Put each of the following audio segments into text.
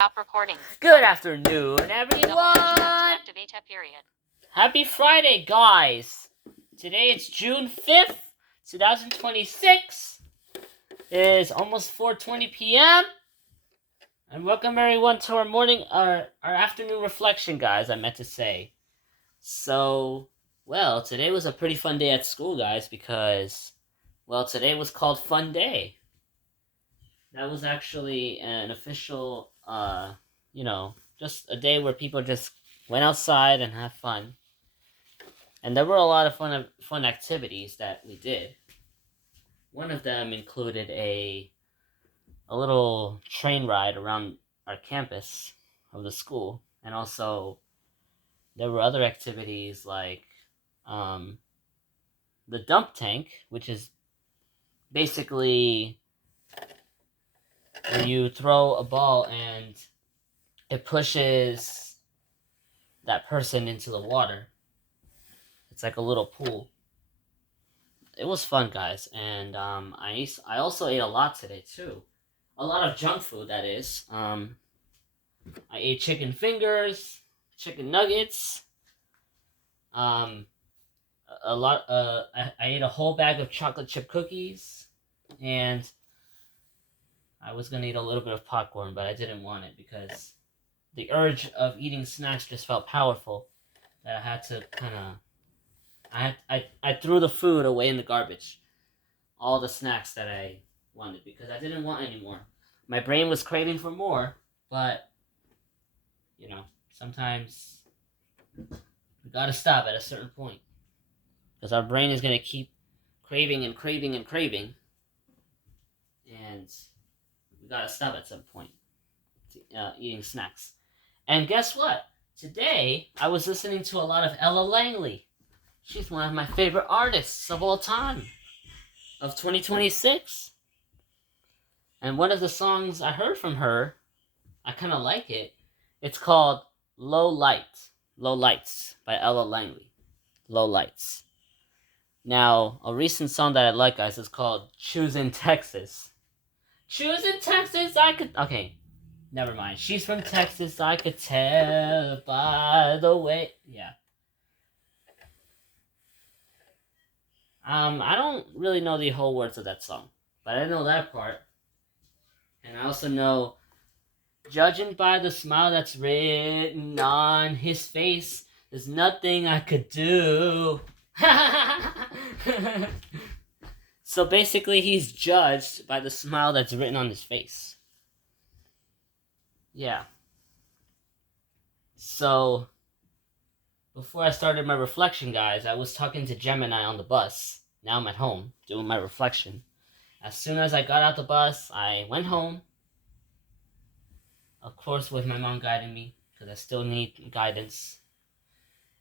Stop recording. Good afternoon, everyone! Happy Friday, guys! Today it's June 5th, 2026. It is almost 4:20 p.m. And welcome everyone to our afternoon reflection, guys, I meant to say. So, well, today was a pretty fun day at school, guys, because, well, today was called Fun Day. That was actually an official, just a day where people just went outside and had fun. And there were a lot of fun activities that we did. One of them included a little train ride around our campus of the school, and also there were other activities like the dump tank, which is basically where you throw a ball and it pushes that person into the water. It's like a little pool. It was fun, guys, and I also ate a lot today too. A lot of junk food, that is. I ate chicken fingers, chicken nuggets. Um, a lot. I ate a whole bag of chocolate chip cookies, and I was gonna eat a little bit of popcorn, but I didn't want it because the urge of eating snacks just felt powerful. That I had to kind of. I threw the food away in the garbage. All the snacks that I wanted because I didn't want any more. My brain was craving for more, but sometimes we gotta stop at a certain point because our brain is gonna keep craving and craving and craving, and we gotta stop at some point eating snacks. And guess what? Today I was listening to a lot of Ella Langley. She's one of my favorite artists of all time, of 2026. And one of the songs I heard from her, I kind of like it. It's called Low Lights by Ella Langley. Low Lights. Now, a recent song that I like, guys, is called Choosing Texas. Choosing Texas, okay, never mind. She's from Texas, I could tell by the way. Yeah. I don't really know the whole words of that song, but I know that part. And I also know, judging by the smile that's written on his face, there's nothing I could do. So basically, he's judged by the smile that's written on his face. Yeah. So, before I started my reflection, guys, I was talking to Gemini on the bus. Now I'm at home doing my reflection. As soon as I got out the bus, I went home. Of course, with my mom guiding me, because I still need guidance.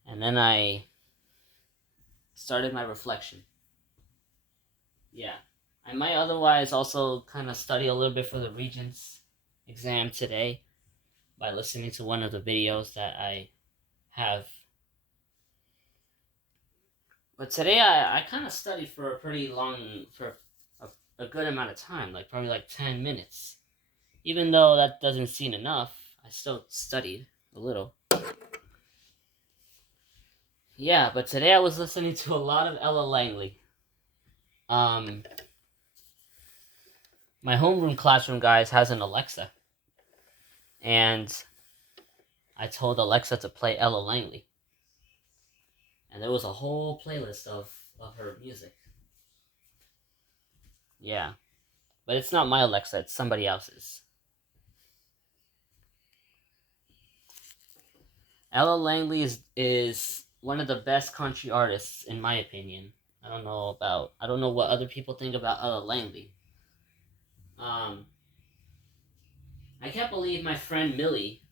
And then I started my reflection. Yeah. I might otherwise also kind of study a little bit for the Regents exam today by listening to one of the videos that I have. But today I kind of studied for a pretty long, for a good amount of time, like probably like 10 minutes. Even though that doesn't seem enough, I still studied a little. Yeah, but today I was listening to a lot of Ella Langley. My homeroom classroom, guys, has an Alexa. And I told Alexa to play Ella Langley. And there was a whole playlist of her music. Yeah. But it's not my Alexa, it's somebody else's. Ella Langley is one of the best country artists, in my opinion. I don't know what other people think about Ella Langley. I can't believe my friend Millie,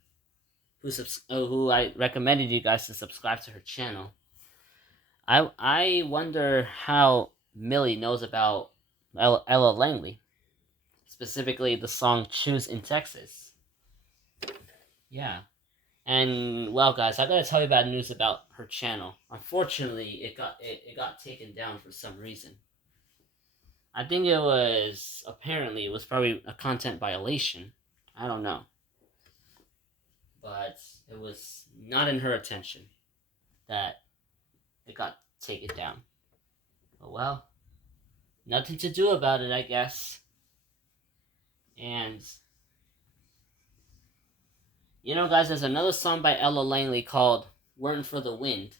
who I recommended you guys to subscribe to her channel. I wonder how Millie knows about Ella Langley, specifically the song "Choosing Texas." Yeah. And well, guys, I gotta tell you bad news about her channel. Unfortunately, it got taken down for some reason. I think it was probably a content violation. I don't know. that it was not in her attention that it got taken down. But well, nothing to do about it, I guess. And guys, there's another song by Ella Langley called "Waiting for the Wind."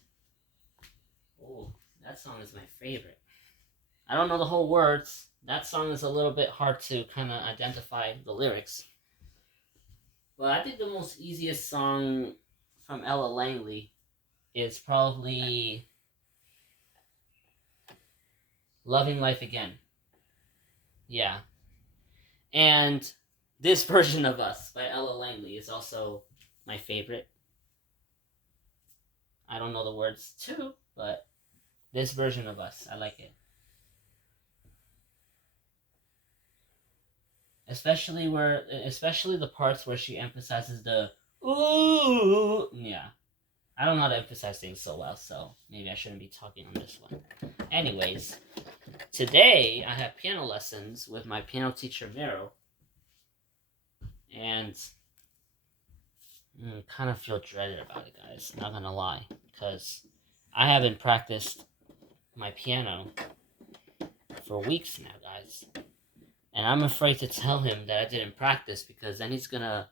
Oh, that song is my favorite. I don't know the whole words. That song is a little bit hard to kind of identify the lyrics. But I think the most easiest song from Ella Langley is probably Loving Life Again. Yeah. And this version of Us by Ella Langley is also my favorite. I don't know the words too, but this version of Us, I like it. Especially the parts where she emphasizes the ooh. Yeah. I don't know how to emphasize things so well, so maybe I shouldn't be talking on this one. Anyways, today I have piano lessons with my piano teacher Vero, and I kind of feel dreaded about it, guys. Not gonna lie, because I haven't practiced my piano for weeks now, guys, and I'm afraid to tell him that I didn't practice because then he's gonna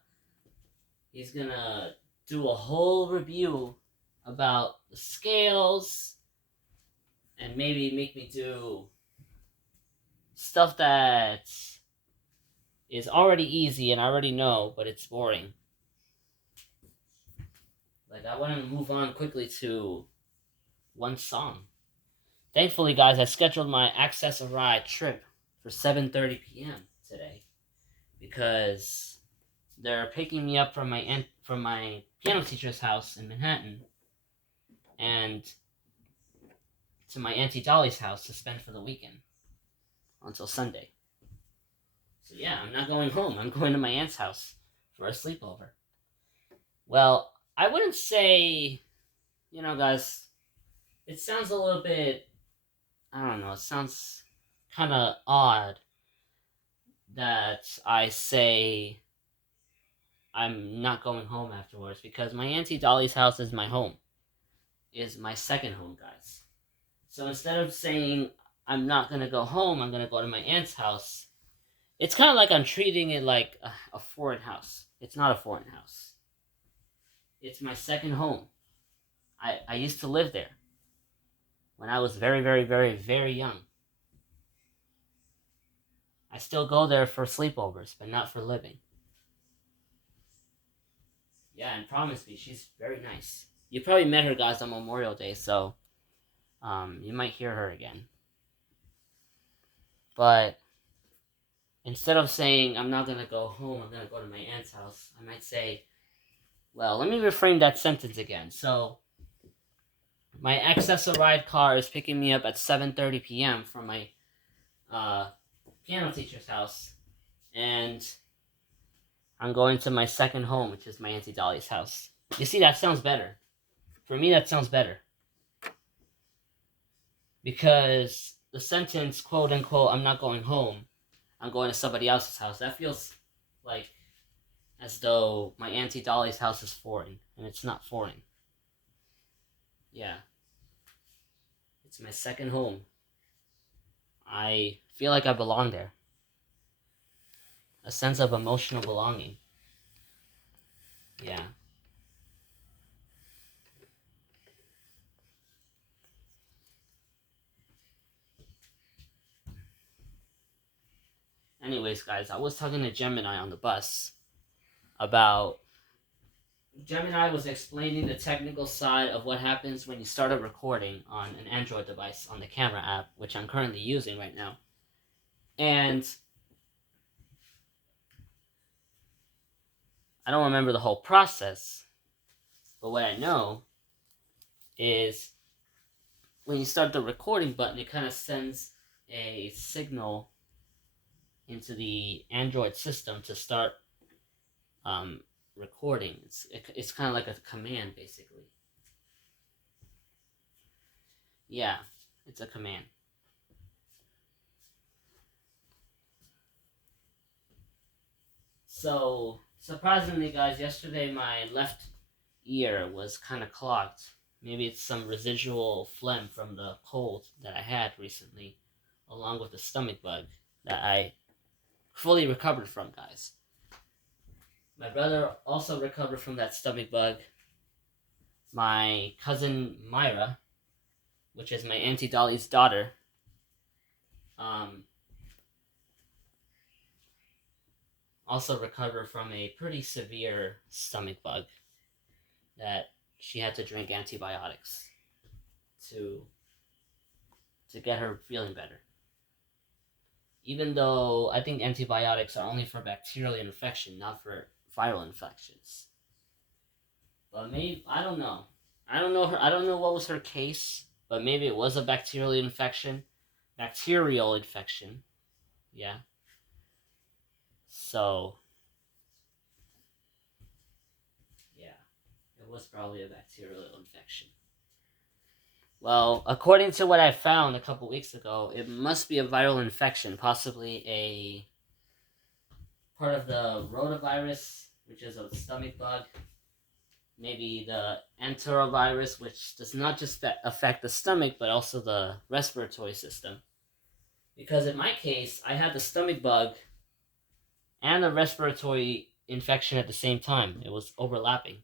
do a whole review about the scales and maybe make me do stuff that is already easy and I already know, but it's boring. Like, I want to move on quickly to one song. Thankfully, guys, I scheduled my Access-A-Ride trip for 7:30 p.m. today because they're picking me up from my piano teacher's house in Manhattan and to my Auntie Dolly's house to spend for the weekend until Sunday. So yeah, I'm not going home. I'm going to my aunt's house for a sleepover. Well, I wouldn't say, guys, it sounds a little bit, I don't know, it sounds kind of odd that I say I'm not going home afterwards because my Auntie Dolly's house is my home, is my second home, guys. So instead of saying I'm not going to go home, I'm going to go to my aunt's house, it's kind of like I'm treating it like a foreign house. It's not a foreign house. It's my second home. I used to live there when I was very, very, very, very young. I still go there for sleepovers, but not for living. Yeah, and promise me, she's very nice. You probably met her, guys, on Memorial Day, so you might hear her again. But instead of saying I'm not gonna go home, I'm gonna go to my aunt's house, I might say, well, let me reframe that sentence again. So my Access-A-Ride car is picking me up at 7:30 p.m. from my piano teacher's house, and I'm going to my second home, which is my Auntie Dolly's house. You see, that sounds better. For me, that sounds better. Because the sentence, quote unquote, I'm not going home, I'm going to somebody else's house, that feels like as though my Auntie Dolly's house is foreign, and it's not foreign. Yeah. It's my second home. I feel like I belong there. A sense of emotional belonging. Yeah. Anyways, guys, I was talking to Gemini on the bus about... Gemini was explaining the technical side of what happens when you start a recording on an Android device on the camera app, which I'm currently using right now. And I don't remember the whole process, but what I know is when you start the recording button, it kind of sends a signal into the Android system to start recording. It's kind of like a command, basically. Yeah, it's a command. So, surprisingly, guys, yesterday my left ear was kind of clogged. Maybe it's some residual phlegm from the cold that I had recently, along with the stomach bug that I fully recovered from, guys. My brother also recovered from that stomach bug. My cousin Myra, which is my Auntie Dolly's daughter, also recovered from a pretty severe stomach bug that she had to drink antibiotics to get her feeling better. Even though I think antibiotics are only for bacterial infection, not for viral infections. But maybe I don't know. I don't know her. I don't know what was her case, but maybe it was a bacterial infection. Bacterial infection. Yeah. So yeah, it was probably a bacterial infection. Well, according to what I found a couple weeks ago, it must be a viral infection, possibly a part of the rotavirus, which is a stomach bug. Maybe the enterovirus, which does not just affect the stomach, but also the respiratory system. Because in my case, I had the stomach bug and the respiratory infection at the same time. It was overlapping.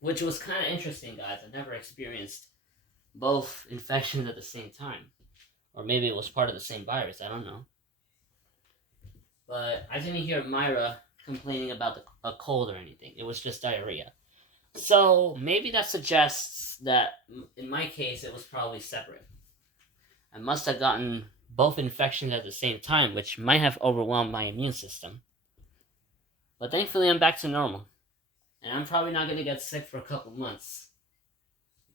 Which was kind of interesting, guys. I've never experienced both infections at the same time. Or maybe it was part of the same virus. I don't know. But I didn't hear Myra complaining about a cold or anything. It was just diarrhea. So maybe that suggests that in my case, it was probably separate. I must have gotten both infections at the same time, which might have overwhelmed my immune system. But thankfully, I'm back to normal. And I'm probably not going to get sick for a couple months.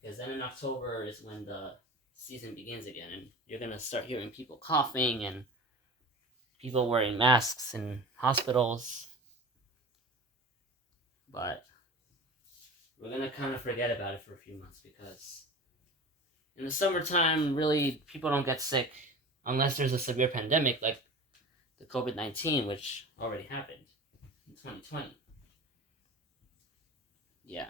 Because then in October is when the season begins again. And you're going to start hearing people coughing and people wearing masks in hospitals. But we're going to kind of forget about it for a few months because in the summertime, really, people don't get sick unless there's a severe pandemic like the COVID-19, which already happened in 2020. Yeah.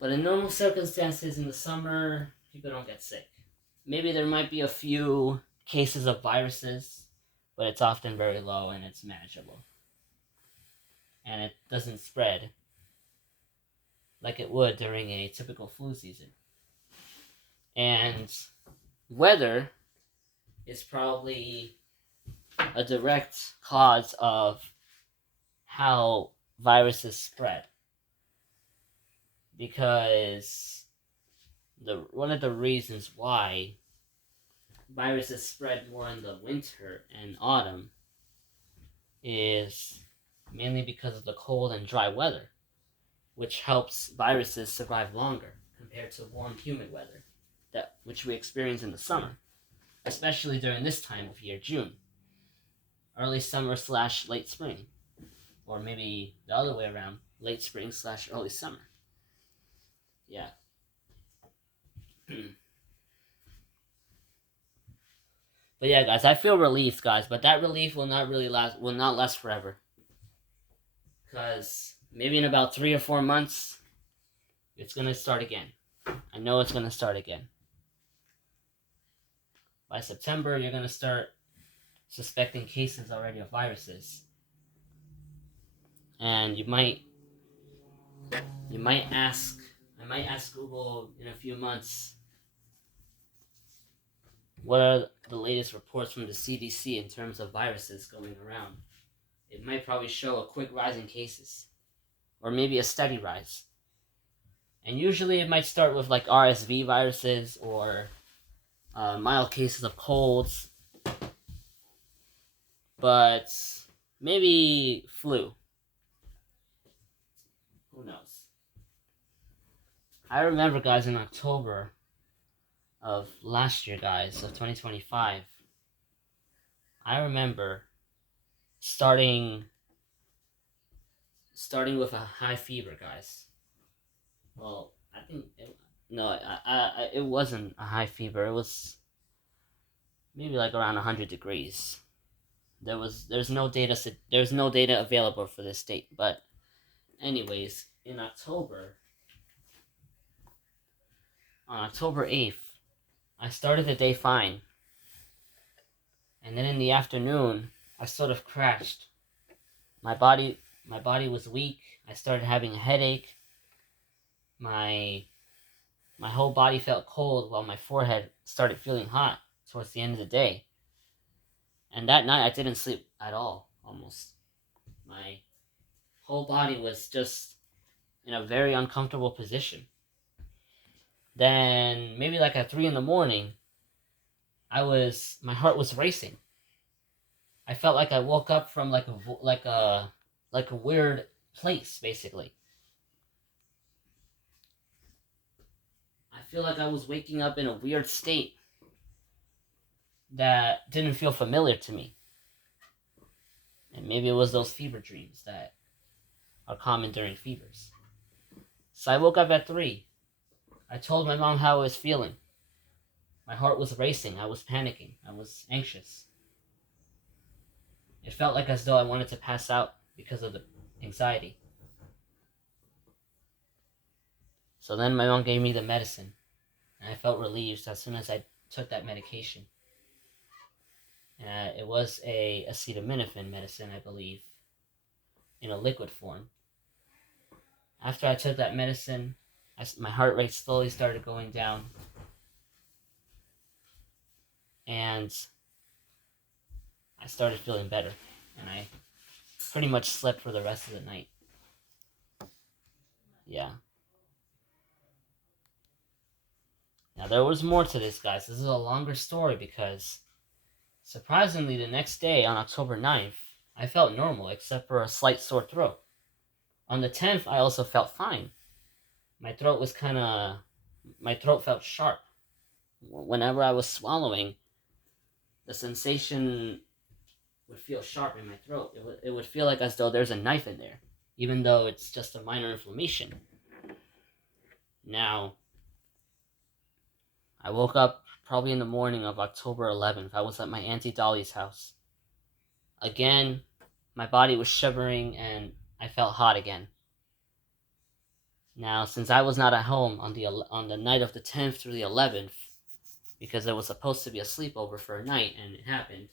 But in normal circumstances in the summer, people don't get sick. Maybe there might be a few cases of viruses, but it's often very low and it's manageable. And it doesn't spread like it would during a typical flu season. And weather is probably a direct cause of how viruses spread. Because one of the reasons why viruses spread more in the winter and autumn is mainly because of the cold and dry weather, which helps viruses survive longer compared to warm, humid weather, which we experience in the summer, especially during this time of year, June, early summer / late spring, or maybe the other way around, late spring / early summer. Yeah. But yeah, guys, I feel relieved, guys. But that relief will not last forever. Because maybe in about 3 or 4 months, it's gonna start again. I know it's gonna start again. By September, you're gonna start suspecting cases already of viruses, and I might ask Google in a few months, what are the latest reports from the CDC in terms of viruses going around? It might probably show a quick rise in cases, or maybe a steady rise. And usually it might start with like RSV viruses or mild cases of colds, but maybe flu. Who knows? I remember, guys, in October of last year, guys, of 2025, I remember starting with a high fever, guys. Well, I think it wasn't a high fever. It was maybe like around 100 degrees. There's no data available for this date. But anyways, on October 8th, I started the day fine, and then in the afternoon, I sort of crashed. My body was weak. I started having a headache. My my whole body felt cold while my forehead started feeling hot towards the end of the day. And that night I didn't sleep at all, almost. My whole body was just in a very uncomfortable position. Then maybe like at 3 in the morning, my heart was racing. I felt like I woke up from like a weird place, basically. I feel like I was waking up in a weird state that didn't feel familiar to me. And maybe it was those fever dreams that are common during fevers. So I woke up at 3. I told my mom how I was feeling. My heart was racing. I was panicking. I was anxious. It felt like as though I wanted to pass out because of the anxiety. So then my mom gave me the medicine, and I felt relieved as soon as I took that medication. It was a acetaminophen medicine, I believe, in a liquid form. After I took that medicine, my heart rate slowly started going down, and I started feeling better, and I pretty much slept for the rest of the night. Yeah. Now, there was more to this, guys. This is a longer story because, surprisingly, the next day, on October 9th, I felt normal except for a slight sore throat. On the 10th, I also felt fine. My throat felt sharp. Whenever I was swallowing, the sensation would feel sharp in my throat. It would feel like as though there's a knife in there, even though it's just a minor inflammation. Now, I woke up probably in the morning of October 11th. I was at my Auntie Dolly's house. Again, my body was shivering and I felt hot again. Now, since I was not at home on the night of the 10th through the 11th, because there was supposed to be a sleepover for a night and it happened,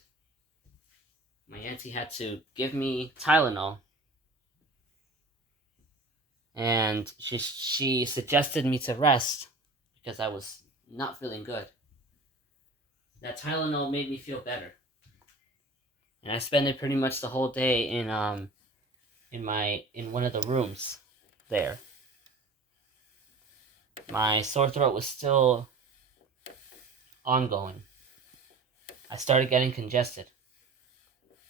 my auntie had to give me Tylenol, and she suggested me to rest because I was not feeling good. That Tylenol made me feel better, and I spent it pretty much the whole day in one of the rooms there. My sore throat was still ongoing. I started getting congested.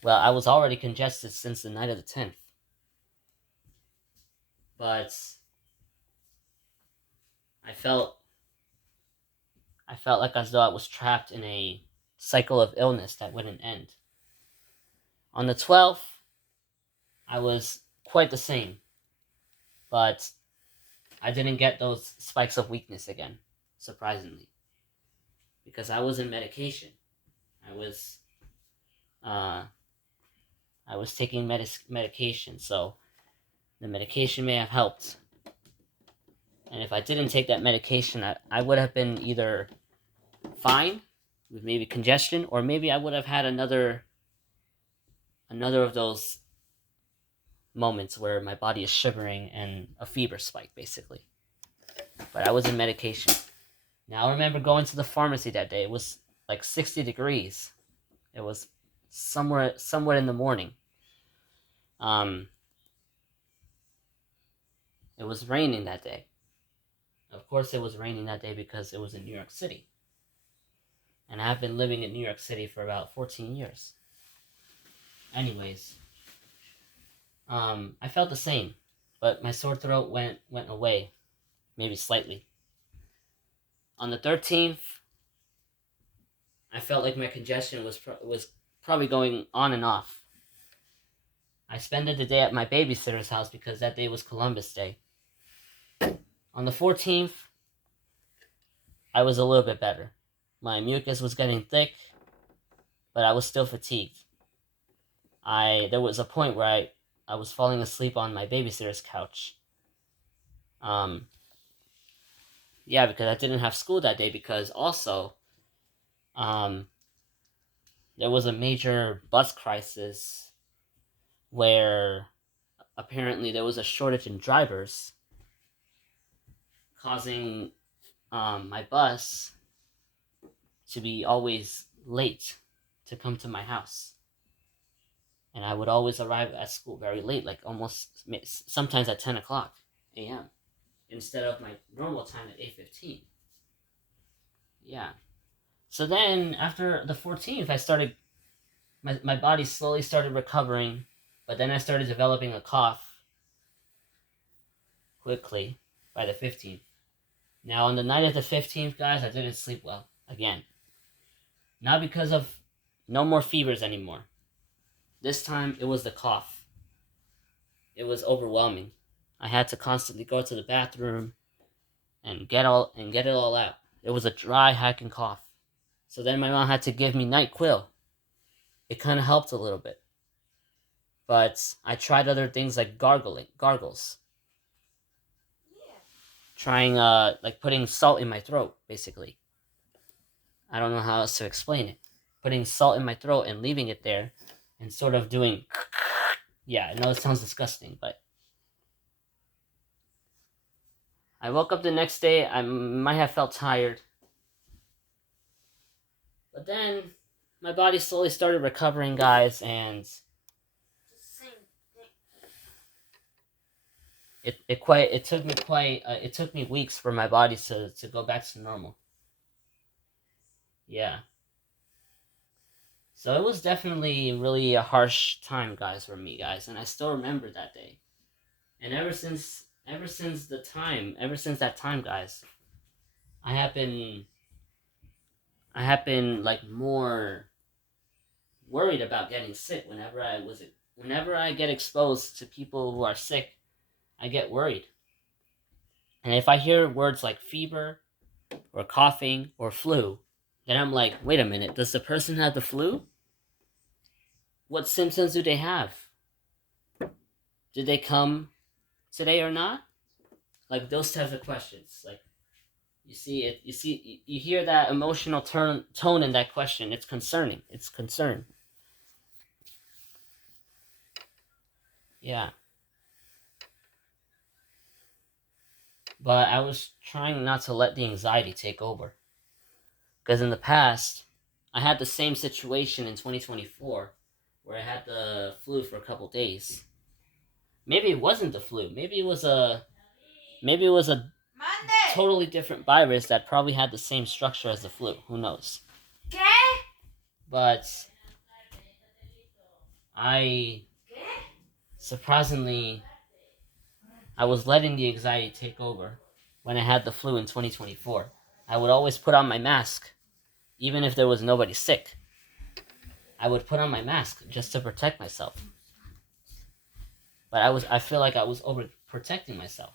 Well, I was already congested since the night of the 10th. But I felt like as though I was trapped in a cycle of illness that wouldn't end. On the 12th, I was quite the same, but I didn't get those spikes of weakness again, surprisingly, because I was in medication. I was taking medication, so the medication may have helped. And if I didn't take that medication, I would have been either fine with maybe congestion, or maybe I would have had another of those moments where my body is shivering and a fever spike, basically. But I was in medication. Now, I remember going to the pharmacy that day. It was like 60 degrees. It was somewhere in the morning. It was raining that day. Of course, it was raining that day because it was in New York City. And I have been living in New York City for about 14 years. Anyways, I felt the same, but my sore throat went away, maybe slightly. On the 13th, I felt like my congestion was probably going on and off. I spent the day at my babysitter's house because that day was Columbus Day. On the 14th, I was a little bit better. My mucus was getting thick, but I was still fatigued. there was a point where I was falling asleep on my babysitter's couch. Yeah, because I didn't have school that day, because also there was a major bus crisis where apparently there was a shortage in drivers, causing my bus to be always late to come to my house. And I would always arrive at school very late, like almost sometimes at 10 o'clock a.m. instead of my normal time at 8:15. Yeah. So then after the 14th, I started, my body slowly started recovering, but then I started developing a cough quickly by the 15th. Now, on the night of the 15th, guys, I didn't sleep well again. Not because of no more fevers anymore. This time, it was the cough. It was overwhelming. I had to constantly go to the bathroom and get it all out. It was a dry, hacking cough. So then my mom had to give me NyQuil. It kind of helped a little bit. But I tried other things like gargles. Trying like putting salt in my throat, basically. I don't know how else to explain it. Putting salt in my throat and leaving it there and sort of doing, yeah, I know it sounds disgusting, but I woke up the next day. I might have felt tired, but then my body slowly started recovering, guys, and it took me weeks for my body to go back to normal. Yeah. So it was definitely really a harsh time, guys, for me, guys, and I still remember that day. And ever since that time, guys, I have been like more worried about getting sick. Whenever I get exposed to people who are sick, I get worried. And if I hear words like fever or coughing or flu, then I'm like, wait a minute, does the person have the flu? What symptoms do they have? Did they come today or not? Like those types of questions. Like you hear that emotional tone in that question. It's concerning. It's concern. Yeah. But I was trying not to let the anxiety take over. Because in the past, I had the same situation in 2024 where I had the flu for a couple days. Maybe it wasn't the flu. Maybe it was a totally different virus that probably had the same structure as the flu. Who knows? But I surprisingly I was letting the anxiety take over when I had the flu in 2024. I would always put on my mask even if there was nobody sick. I would put on my mask just to protect myself. But I feel like I was overprotecting myself.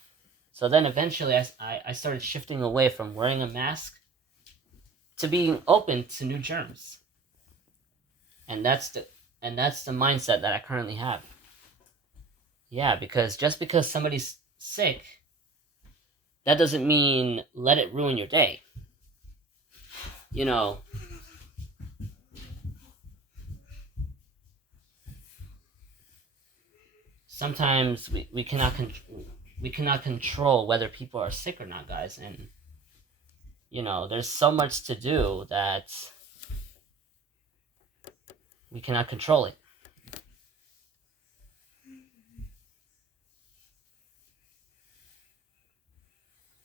So then eventually I started shifting away from wearing a mask to being open to new germs. And that's the mindset that I currently have. Yeah, because just because somebody's sick, that doesn't mean let it ruin your day. You know, sometimes we cannot control whether people are sick or not, guys, and there's so much to do that we cannot control it.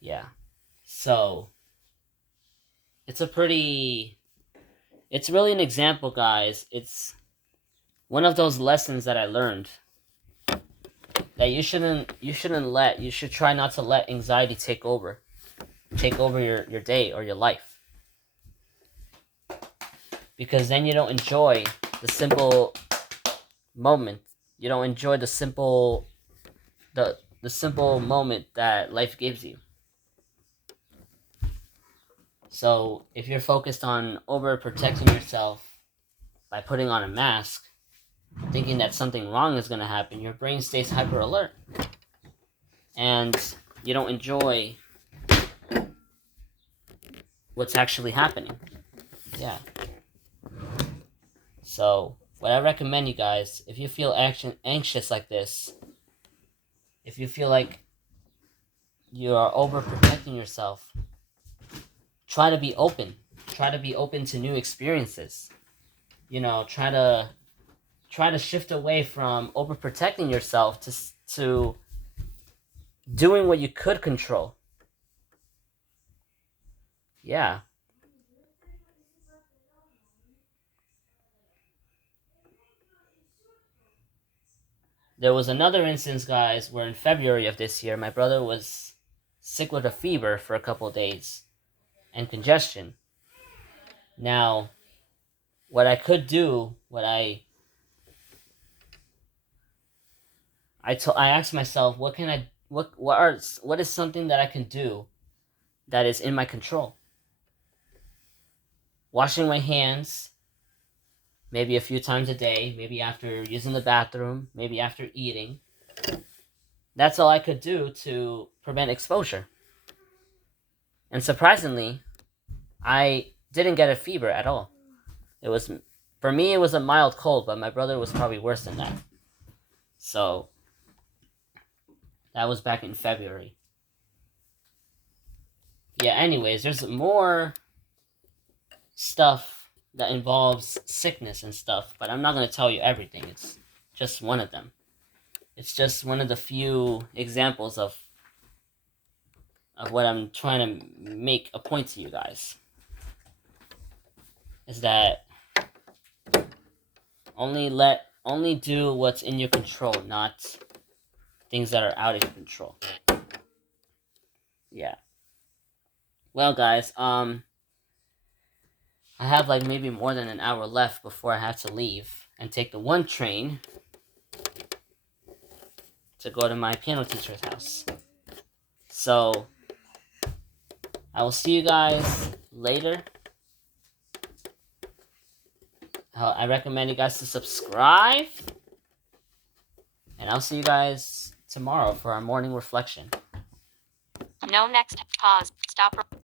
Yeah. So it's really an example, guys. It's one of those lessons that I learned that you should try not to let anxiety take over your day or your life, because then you don't enjoy the simple moment. You don't enjoy the simple moment that life gives you. So if you're focused on overprotecting yourself by putting on a mask, thinking that something wrong is going to happen, your brain stays hyper alert. And you don't enjoy what's actually happening. Yeah. So, what I recommend you guys, if you feel anxious like this, if you feel like you are overprotecting yourself, try to be open. Try to be open to new experiences. You know, try to shift away from overprotecting yourself to doing what you could control. Yeah. There was another instance, guys, where in February of this year, my brother was sick with a fever for a couple of days and congestion. Now, what I could do, I asked myself, what is something that I can do that is in my control? Washing my hands, maybe a few times a day, maybe after using the bathroom, maybe after eating. That's all I could do to prevent exposure. And surprisingly, I didn't get a fever at all. For me, it was a mild cold, but my brother was probably worse than that. So, that was back in February. Yeah, anyways, there's more stuff that involves sickness and stuff, but I'm not going to tell you everything. It's just one of them. It's just one of the few examples of what I'm trying to make a point to you guys. Is that only do what's in your control, not things that are out of your control. Yeah. Well, guys, I have like maybe more than an hour left before I have to leave and take the 1 train to go to my piano teacher's house. So, I will see you guys later. I recommend you guys to subscribe. And I'll see you guys tomorrow for our morning reflection. No, next. Pause. Stop.